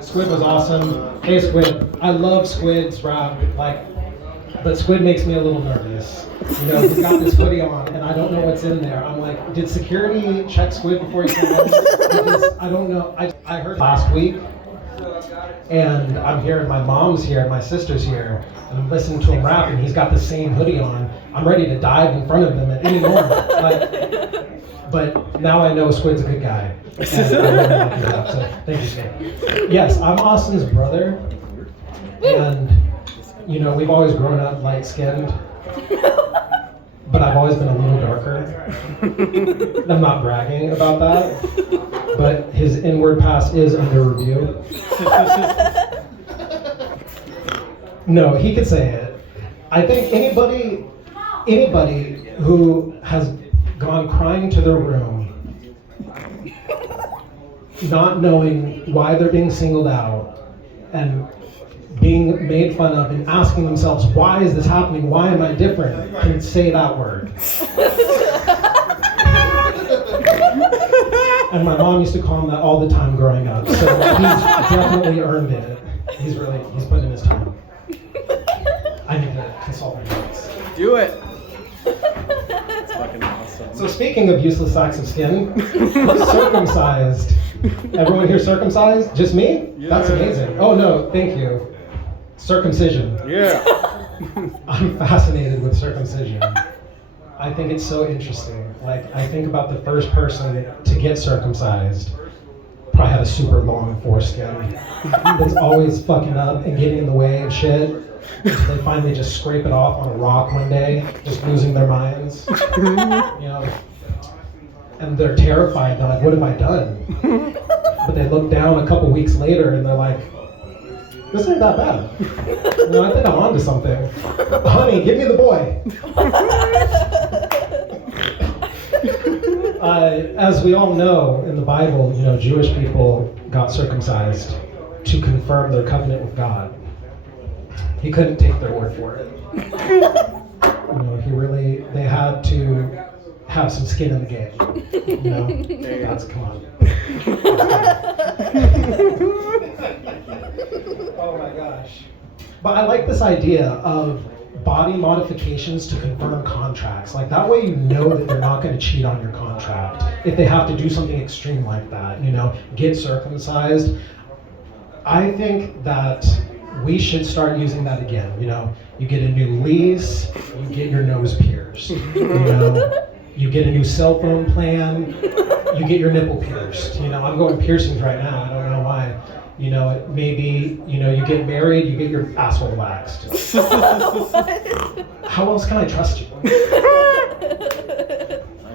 Squid was awesome. Hey Squid, I love Squid's rap, but Squid makes me a little nervous. You know, he's got this hoodie on and I don't know what's in there. I'm like, did security check Squid before he came in? Because I don't know. I heard last week and I'm here and my mom's here and my sister's here and I'm listening to him rap and he's got the same hoodie on. I'm ready to dive in front of him at any moment. But now I know Squid's a good guy. And I really like his rap, so thank you, Squid. Yes, I'm Austin's brother. And, you know, we've always grown up light-skinned. But I've always been a little darker. I'm not bragging about that. But his inward past is under review. No, he could say it. I think anybody who has gone crying to their room, not knowing why they're being singled out, and being made fun of, and asking themselves, why is this happening? Why am I different? Can say that word. And my mom used to call him that all the time growing up, so he's definitely earned it. He's put in his time. I need to consult my notes. Do it. That's fucking awesome. So speaking of useless sacks of skin, circumcised. Everyone here circumcised? Just me? Yeah. That's amazing. Oh no, thank you. Circumcision. Yeah. I'm fascinated with circumcision. I think it's so interesting. Like, I think about the first person to get circumcised probably had a super long foreskin that's always fucking up and getting in the way of shit. They finally just scrape it off on a rock one day, just losing their minds. You know, and they're terrified. They're like, what have I done? But they look down a couple weeks later and they're like, this ain't that bad. You know, I think I'm onto something. Honey, give me the boy. As we all know, in the Bible, you know, Jewish people got circumcised to confirm their covenant with God. He couldn't take their word for it. You know, they had to have some skin in the game. You know, that's, come on. Oh my gosh. But I like this idea of body modifications to confirm contracts. Like, that way you know that they're not going to cheat on your contract if they have to do something extreme like that, you know, get circumcised. I think that we should start using that again. You know, you get a new lease, you get your nose pierced, you know, you get a new cell phone plan, you get your nipple pierced. You know, I'm going piercings right now, I don't know why. You know, maybe, you know, you get married, you get your asshole waxed. How else can I trust you? I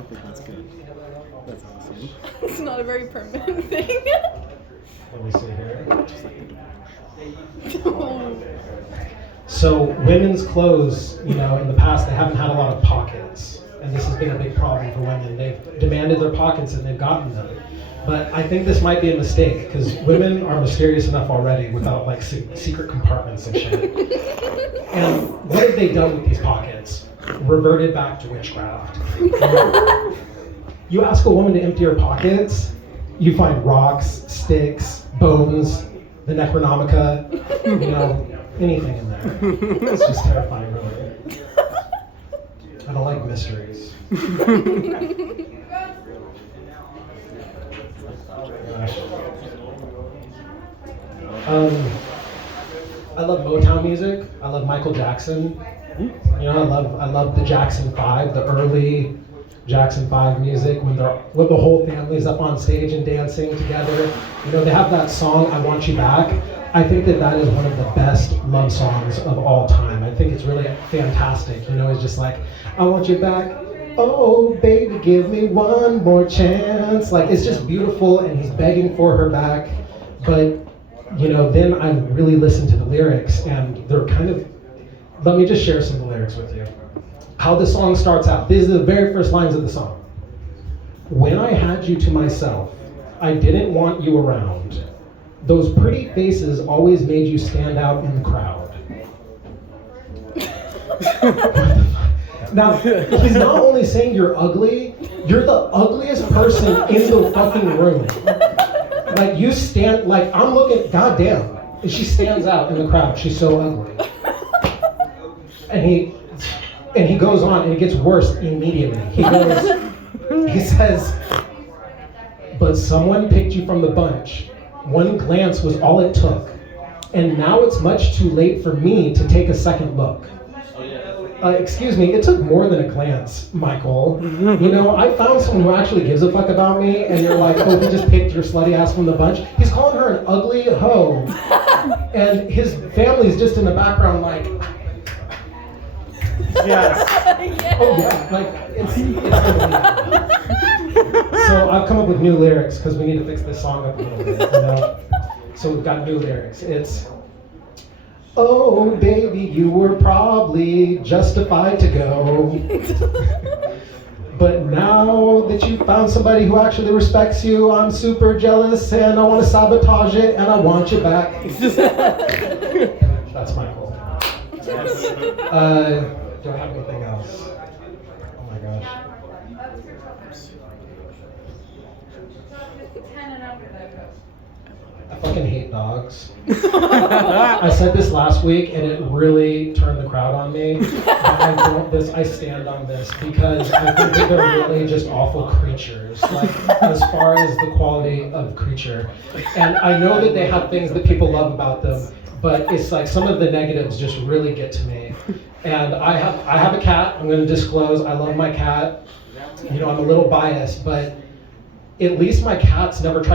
think that's good. That's awesome. It's not a very permanent thing. Let me see here. Just like the So women's clothes, you know, in the past they haven't had a lot of pockets, and this has been a big problem for women. They've demanded their pockets and they've gotten them. But I think this might be a mistake, because women are mysterious enough already without like secret compartments and shit. And what have they done with these pockets? Reverted back to witchcraft. You ask a woman to empty her pockets, you find rocks, sticks, bones, the Necronomicon, you know, anything in there. It's just terrifying, really. I don't like mysteries. Gosh. I love Motown music. I love Michael Jackson. You know, I love the Jackson 5, the early Jackson 5 music when the whole family's up on stage and dancing together. You know, they have that song, I Want You Back. I think that is one of the best love songs of all time. I think it's really fantastic. You know, it's just like, I want you back. Oh, baby, give me one more chance. Like, it's just beautiful, and he's begging for her back. But, you know, then I really listen to the lyrics, and they're kind of, let me just share some of the lyrics with you. How the song starts out. These are the very first lines of the song. When I had you to myself, I didn't want you around. Those pretty faces always made you stand out in the crowd. Now, he's not only saying you're ugly, you're the ugliest person in the fucking room. Like you stand, like I'm looking, goddamn. And she stands out in the crowd. She's so ugly. And he goes on, and it gets worse immediately. He says, but someone picked you from the bunch. One glance was all it took. And now it's much too late for me to take a second look. Excuse me, it took more than a glance, Michael. You know, I found someone who actually gives a fuck about me, and you're like, oh, he just picked your slutty ass from the bunch. He's calling her an ugly hoe. And his family's just in the background like, Yes. Yeah. oh yeah, like, it's unbelievable. So I've come up with new lyrics, because we need to fix this song up a little bit, you know? So we've got new lyrics. It's, oh, baby, you were probably justified to go. But now that you found somebody who actually respects you, I'm super jealous and I want to sabotage it and I want you back. That's my goal. Do I have anything else? Oh my gosh. I fucking hate dogs. I said this last week and it really turned the crowd on me. But I stand on this because I think that they're really just awful creatures, like as far as the quality of creature. And I know that they have things that people love about them, but it's like some of the negatives just really get to me. And I have a cat, I'm gonna disclose, I love my cat. You know, I'm a little biased, but at least my cat's never tried